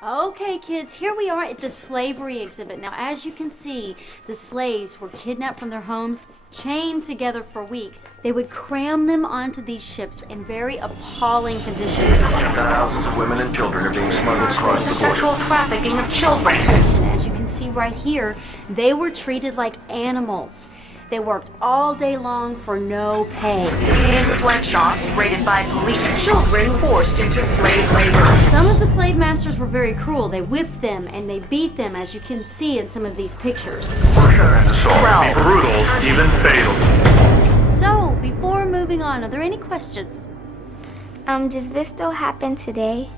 Okay, kids, here we are at the slavery exhibit. Now, as you can see, the slaves were kidnapped from their homes, chained together for weeks. They would cram them onto these ships in very appalling conditions. Thousands of women and children are being smuggled across the border. Sexual trafficking of children. As you can see right here, they were treated like animals. They worked all day long for no pay. In sweatshops raided by police, children forced into slave labor. Some of the slave masters were very cruel. They whipped them and they beat them, as you can see in some of these pictures. Torture and assault can be brutal, even fatal. So, before moving on, are there any questions? Does this still happen today?